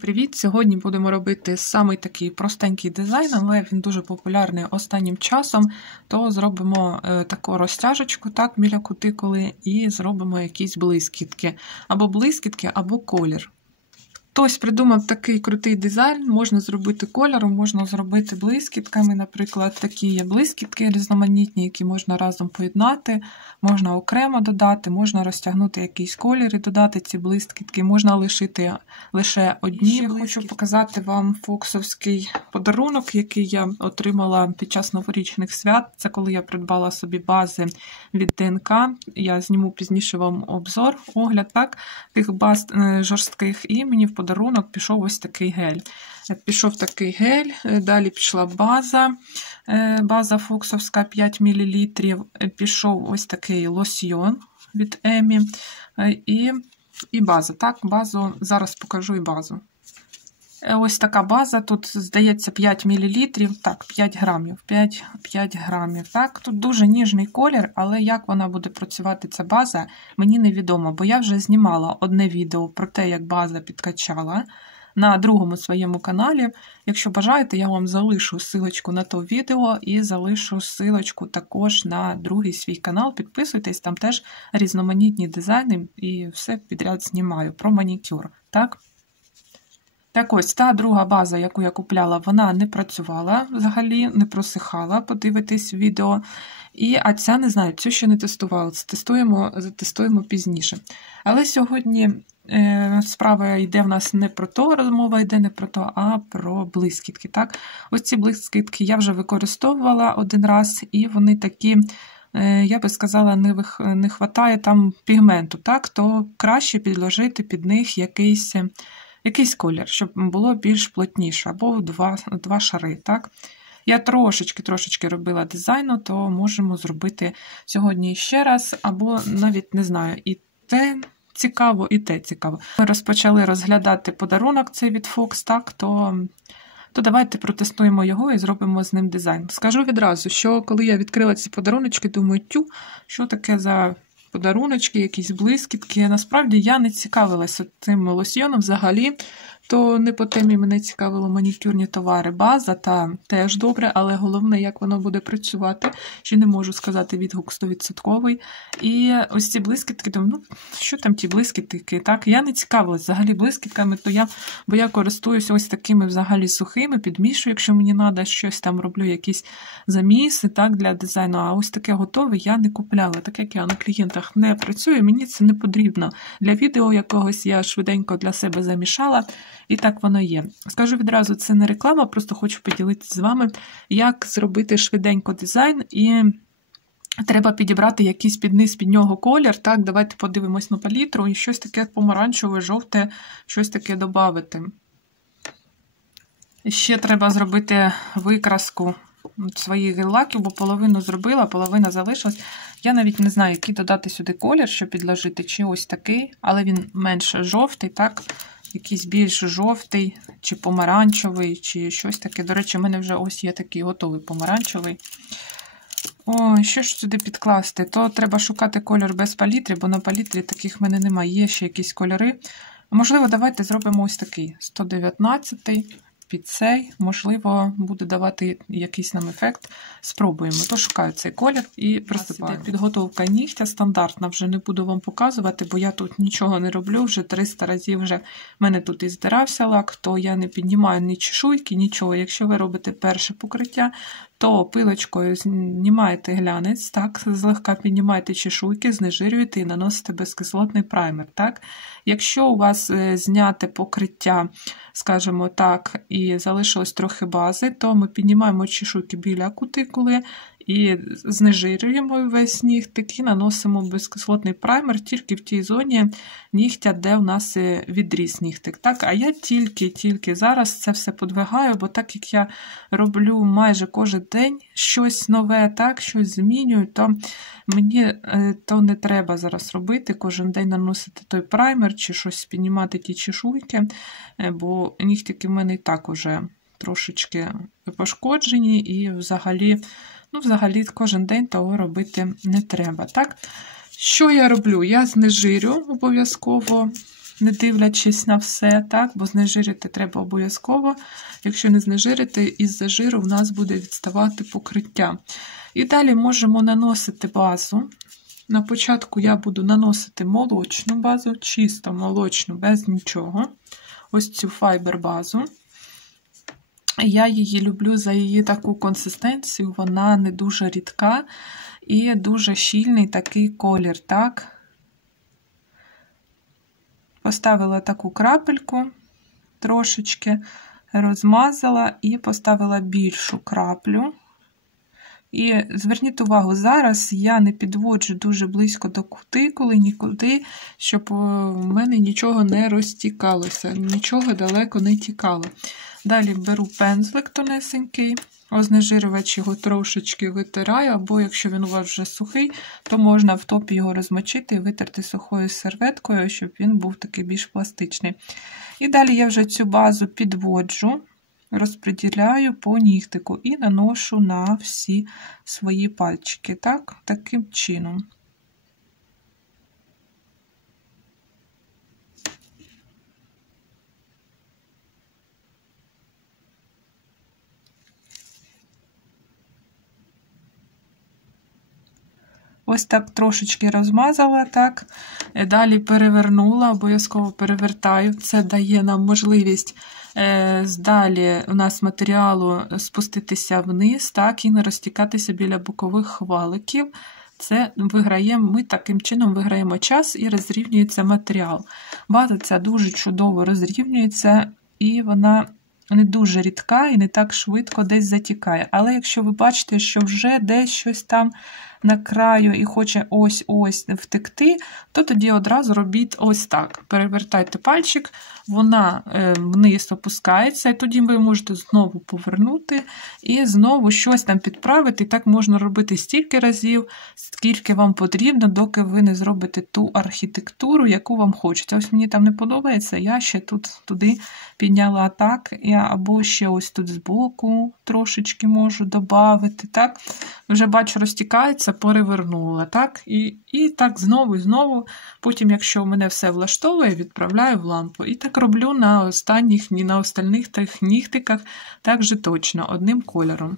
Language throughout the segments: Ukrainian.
Привіт! Сьогодні будемо робити самий такий простенький дизайн, але він дуже популярний останнім часом. То зробимо таку розтяжечку так, біля кутикули і зробимо якісь блискітки. Або колір. Хтось придумав такий крутий дизайн, можна зробити кольором, можна зробити блискітками. Наприклад, такі є блискітки різноманітні, які можна разом поєднати, можна окремо додати, можна розтягнути якийсь колір і додати ці блискітки, можна лишити лише одні. Я хочу показати вам фоксовський подарунок, який я отримала під час новорічних свят. Це коли я придбала собі бази від ДНК. Я зніму пізніше вам огляд тих баз жорстких, і мені в подарунок пішов ось такий гель. Пішов такий гель, далі пішла база фоксовська 5 мл, пішов ось такий лосьйон від Емі і база. Так, базу, зараз покажу і базу. Ось така база, тут, здається, 5 мл, так, 5 грамів. 5 грамів. Так, тут дуже ніжний колір, але як вона буде працювати, ця база, мені невідомо, бо я вже знімала одне відео про те, як база підкачала на другому своєму каналі. Якщо бажаєте, я вам залишу ссылочку на то відео і залишу ссылочку також на другий свій канал. Підписуйтесь, там теж різноманітні дизайни і все підряд знімаю про манікюр. Так ось, та друга база, яку я купляла, вона не працювала взагалі, не просихала, подивитись відео. А ця, не знаю, цю ще не тестувала, це затестуємо пізніше. Але сьогодні справа йде в нас не про то, розмова йде не про то, а про блискітки. Так? Ось ці блискітки я вже використовувала один раз, і вони такі, я би сказала, не вистачає там пігменту, так? То краще підложити під них якийсь колір, щоб було більш плотніше, або два шари. Так? Я трошечки робила дизайну, то можемо зробити сьогодні ще раз, або навіть, не знаю, і те цікаво, і те цікаво. Ми розпочали розглядати подарунок цей від Fox, так, то давайте протестуємо його і зробимо з ним дизайн. Скажу відразу, що коли я відкрила ці подаруночки, думаю, що таке за подаруночки, якісь блискітки. Насправді я не цікавилася цим лосьйоном взагалі, то не по темі мене цікавило манікюрні товари. База теж добре, але головне, як воно буде працювати. Ще не можу сказати відгук 100%. І ось ці блискітки, думаю, що там ті блискітки? Так, я не цікавилась взагалі блискітками, бо я користуюся ось такими взагалі сухими, підмішую, якщо мені треба, щось там роблю, якісь заміси, так, для дизайну. А ось таке готове я не купляла. Так як я на клієнтах не працюю, мені це не потрібно. Для відео якогось я швиденько для себе замішала. І так воно є. Скажу відразу, це не реклама, просто хочу поділитися з вами, як зробити швиденько дизайн, і треба підібрати якийсь під нього колір. Так, давайте подивимось на палітру і щось таке помаранчеве, жовте, щось таке додати. Ще треба зробити викраску своїх гель-лаків, бо половину зробила, половина залишилась. Я навіть не знаю, який додати сюди колір, щоб підложити, чи ось такий, але він менш жовтий, так, якийсь більш жовтий, чи помаранчевий, чи щось таке. До речі, в мене вже ось є такий готовий помаранчевий. Що ж сюди підкласти? То треба шукати колір без палітри, бо на палітрі таких в мене немає. Є ще якісь кольори. Можливо, давайте зробимо ось такий. 119-й. Під цей, можливо, буде давати якийсь нам ефект. Спробуємо. То шукаю цей колір і приступаю. Підготовка нігтя стандартна, вже не буду вам показувати, бо я тут нічого не роблю, вже 300 разів вже в мене тут і здирався лак, то я не піднімаю ні чешуйки, нічого. Якщо ви робите перше покриття, то пилочкою знімаєте глянець, так, злегка піднімаєте чешуйки, знежирюєте і наносите безкислотний праймер. Так. Якщо у вас зняте покриття, скажімо так, і залишилось трохи бази, то ми піднімаємо чешуйки біля кутикули і знежирюємо весь нігтик і наносимо безкислотний праймер тільки в тій зоні нігтя, де у нас відріз нігтик. Так? А я тільки зараз це все подвигаю, бо так як я роблю майже кожен день щось нове, так, щось змінюю, то мені то не треба зараз робити, кожен день наносити той праймер чи щось піднімати ті чешуйки, бо нігтики в мене і так уже трошечки пошкоджені і взагалі кожен день того робити не треба. Так? Що я роблю? Я знежирю обов'язково не дивлячись на все, так, бо знежирити треба обов'язково. Якщо не знежирити, із-за жиру в нас буде відставати покриття. І далі можемо наносити базу. На початку я буду наносити молочну базу, чисто молочну, без нічого. Ось цю файбер-базу. Я її люблю за її таку консистенцію, вона не дуже рідка і дуже щільний такий колір, так. Поставила таку крапельку, трошечки розмазала і поставила більшу краплю. І зверніть увагу, зараз я не підводжу дуже близько до кутикули, нікуди, щоб у мене нічого не розтікалося, нічого далеко не тікало. Далі беру пензлик тонесенький, ознежирювач його трошечки витираю, або якщо він у вас вже сухий, то можна в топі його розмочити і витерти сухою серветкою, щоб він був такий більш пластичний. І далі я вже цю базу підводжу, розподіляю по нігтику і наношу на всі свої пальчики. Так, таким чином. Ось так трошечки розмазала, так. Далі перевернула, обов'язково перевертаю. Це дає нам можливість далі у нас матеріалу спуститися вниз, так, і не розтікатися біля бокових хваликів. Це виграємо, ми таким чином виграємо час і розрівнюється матеріал. База ця дуже чудово розрівнюється, і вона не дуже рідка і не так швидко десь затікає. Але якщо ви бачите, що вже десь щось там на краю і хоче ось-ось втекти, то тоді одразу робіть ось так. Перевертайте пальчик, вона вниз опускається, і тоді ви можете знову повернути і знову щось там підправити. І так можна робити стільки разів, скільки вам потрібно, доки ви не зробите ту архітектуру, яку вам хочеться. Ось мені там не подобається, я ще туди підняла так, або ще ось тут збоку трошечки можу додати. Так, вже бачу, розтікається, перевернула, так, і так знову і знову, потім, якщо у мене все влаштовує, відправляю в лампу. І так роблю на останніх, на остальних тих нігтиках, так же точно, одним кольором.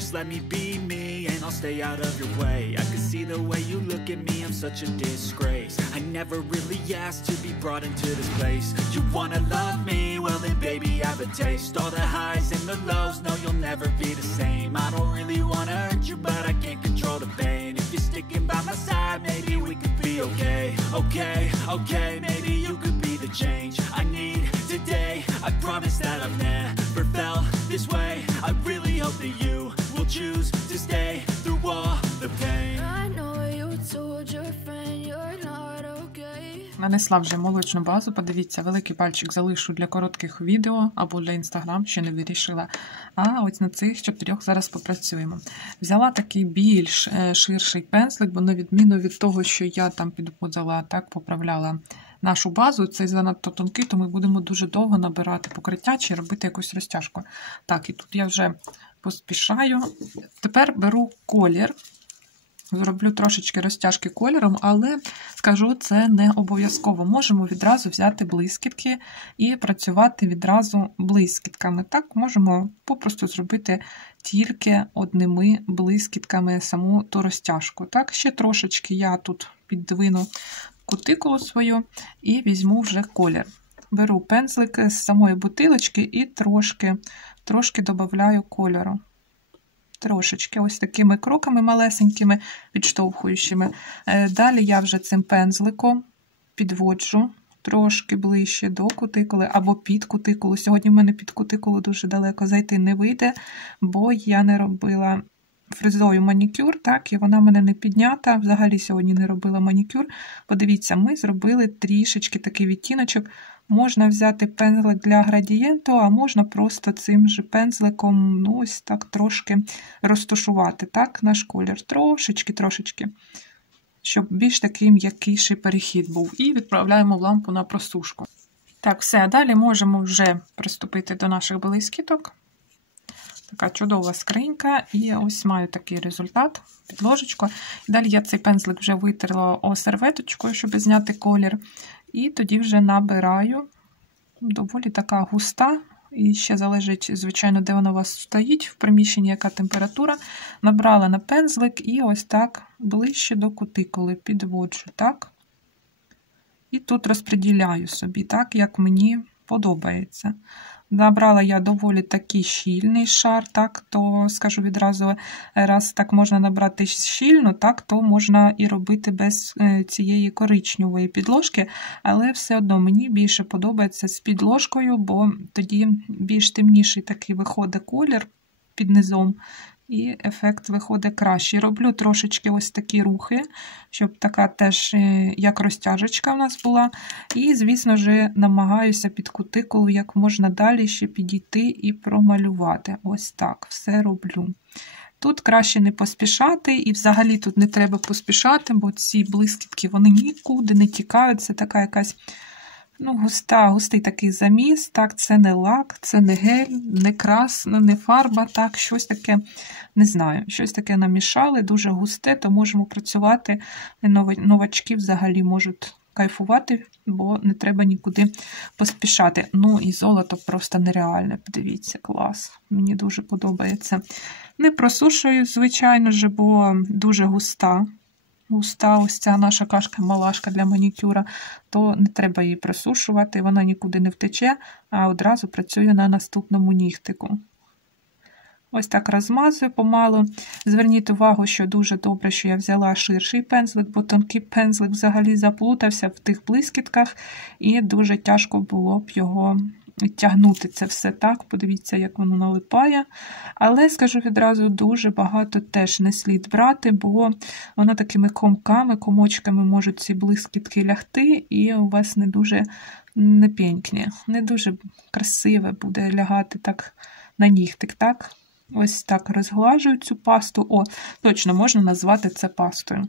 Just let me be me and I'll stay out of your way. I can see the way you look at me, I'm such a disgrace. I never really asked to be brought into this place. You wanna love me? Well then baby I have a taste. All the highs and the lows, no you'll never be the same. I don't really wanna hurt you but I can't control the pain. If you're sticking by my side, maybe we could be okay. Okay, maybe you could be the change I need today. I promise that I've never felt this way. I really hope that you will choose to stay through all the pain. I know you told your friend you're not okay. Нанесла вже молочну базу, подивіться, великий пальчик залишу для коротких відео або для Instagram, ще не вирішила. А ось на цих 4 зараз попрацюємо. Взяла такий більш ширший пензлик, бо на відміну від того, що я там підводила, так, поправляла нашу базу, цей занадто тонкий, то ми будемо дуже довго набирати покриття чи робити якусь розтяжку. Так, і тут я вже поспішаю. Тепер беру колір. Зроблю трошечки розтяжки кольором, але, скажу, це не обов'язково. Можемо відразу взяти блискітки і працювати відразу блискітками. Так, можемо попросту зробити тільки одними блискітками саму ту розтяжку. Так, ще трошечки я тут піддвину кутикулу свою і візьму вже колір. Беру пензлик з самої бутилочки і трошки додаю кольору. Трошечки, ось такими кроками малесенькими, відштовхуючими. Далі я вже цим пензликом підводжу трошки ближче до кутикули або під кутикулу. Сьогодні в мене під кутикулу дуже далеко зайти не вийде, бо я не робила фрезою манікюр, так, і вона в мене не піднята. Взагалі сьогодні не робила манікюр. Подивіться, ми зробили трішечки такий відтіночок. Можна взяти пензлик для градієнту, а можна просто цим же пензликом, ну, ось так трошки розташувати, так, наш колір. Трошечки, щоб більш такий м'якіший перехід був. І відправляємо в лампу на просушку. Так, все, а далі можемо вже приступити до наших блискіток. Така чудова скринька, і ось маю такий результат, підложечку. Далі я цей пензлик вже витерла серветочкою, щоб зняти колір. І тоді вже набираю, доволі така густа. І ще залежить, звичайно, де вона у вас стоїть, в приміщенні, яка температура. Набрала на пензлик і ось так ближче до кутикули підводжу, так. І тут розподіляю собі, так, як мені подобається. Набрала я доволі такий щільний шар, так, то скажу відразу, раз так можна набрати щільно, так, то можна і робити без цієї коричневої підложки, але все одно мені більше подобається з підложкою, бо тоді більш темніший такий виходить колір під низом, і ефект виходить кращий. Роблю трошечки ось такі рухи, щоб така теж як розтяжечка в нас була. І, звісно ж, намагаюся під кутикулу як можна далі ще підійти і промалювати. Ось так все роблю. Тут краще не поспішати, і взагалі тут не треба поспішати, бо ці блискітки, вони нікуди не тікають. Це така якась густий такий заміс, так, це не лак, це не гель, не крас, не фарба, так, щось таке, не знаю, щось таке намішали, дуже густе, то можемо працювати, новачки взагалі можуть кайфувати, бо не треба нікуди поспішати. Ну і золото просто нереальне, подивіться, клас, мені дуже подобається. Не просушую, звичайно ж, бо дуже густа ось ця наша кашка-малашка для манікюра, то не треба її просушувати, вона нікуди не втече, а одразу працюю на наступному нігтику. Ось так розмазую помалу. Зверніть увагу, що дуже добре, що я взяла ширший пензлик, бо тонкий пензлик взагалі заплутався в тих блискітках, і дуже тяжко було б його тягнути це все так. Подивіться, як воно налипає. Але, скажу відразу, дуже багато теж не слід брати, бо воно такими комочками можуть ці блискітки лягти, і у вас не дуже непенькне, не дуже красиве буде лягати так на нігтик, так? Ось так розглажую цю пасту. О, точно, можна назвати це пастою.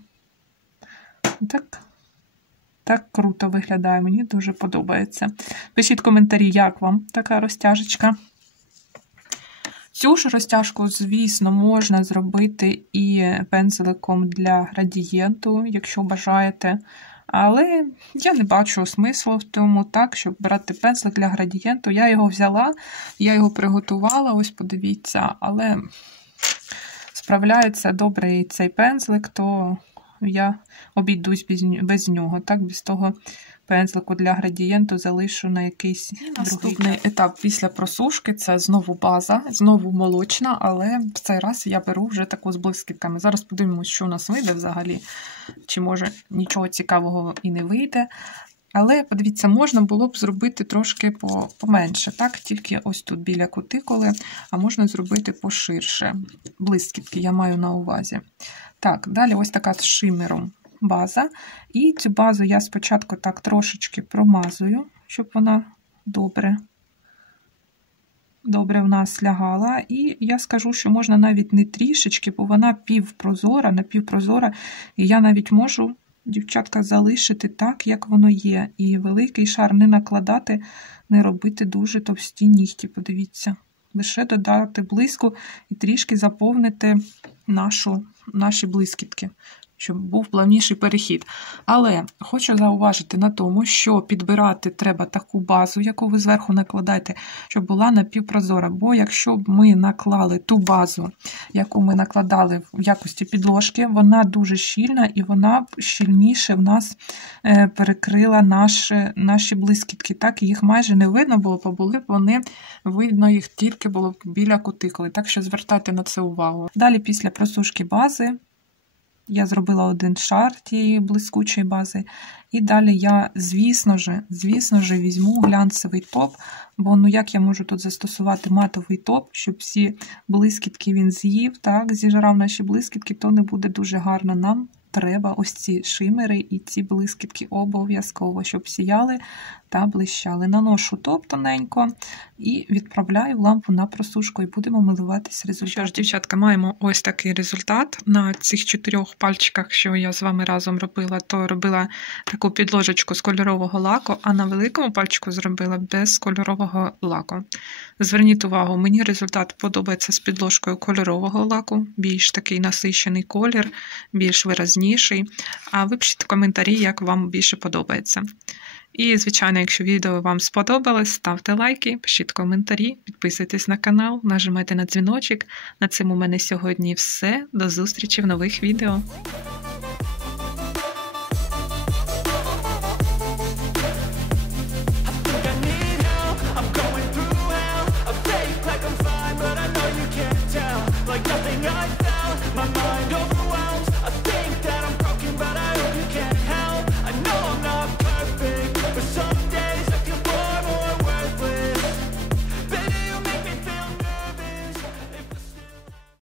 Так круто виглядає, мені дуже подобається. Пишіть коментарі, як вам така розтяжечка. Цю ж розтяжку, звісно, можна зробити і пензликом для градієнту, якщо бажаєте. Але я не бачу смислу в тому, так, щоб брати пензлик для градієнту. Я його взяла, я його приготувала, ось подивіться, але справляється добре і цей пензлик, то я обійдусь без нього. Так, без того пензлику для градієнту залишу на якийсь наступний етап після просушки. Це знову база, знову молочна, але в цей раз я беру вже таку з блискітками. Зараз подивимось, що у нас вийде взагалі, чи може нічого цікавого і не вийде. Але, подивіться, можна було б зробити трошки поменше, так, тільки ось тут біля кутикули, а можна зробити поширше. Блискітки я маю на увазі. Так, далі ось така з шимером база. І цю базу я спочатку так трошечки промазую, щоб вона добре в нас лягала. І я скажу, що можна навіть не трішечки, бо вона напівпрозора, і я навіть можу, дівчатка, залишити так, як воно є. І великий шар не накладати, не робити дуже товсті нігті, подивіться. Лише додати блиску і трішки заповнити наші блискітки, щоб був плавніший перехід. Але хочу зауважити на тому, що підбирати треба таку базу, яку ви зверху накладаєте, щоб була напівпрозора. Бо якщо б ми наклали ту базу, яку ми накладали в якості підложки, вона дуже щільна і вона б щільніше в нас перекрила наші блискітки. Так, їх майже не видно було, бо були б вони, видно їх тільки було б біля кутикули. Так що звертайте на це увагу. Далі після просушки бази я зробила один шар тієї блискучої бази. І далі я, звісно ж, візьму глянцевий топ, бо як я можу тут застосувати матовий топ, щоб всі блискітки він з'їв, так, зіжрав наші блискітки, то не буде дуже гарно. Нам треба ось ці шимери і ці блискітки обов'язково, щоб сіяли та блищали. Наношу топ-тоненько і відправляю в лампу на просушку, і будемо милуватись результатом. Що ж, дівчатка, маємо ось такий результат. На цих 4 пальчиках, що я з вами разом робила, то робила таку підложечку з кольорового лаку, а на великому пальчику зробила без кольорового лаку. Зверніть увагу, мені результат подобається з підложкою кольорового лаку, більш такий насичений колір, більш виразніший. А ви пишіть в коментарі, як вам більше подобається. І, звичайно, якщо відео вам сподобалось, ставте лайки, пишіть коментарі, підписуйтесь на канал, нажимайте на дзвіночок. На цьому у мене сьогодні все. До зустрічі в нових відео.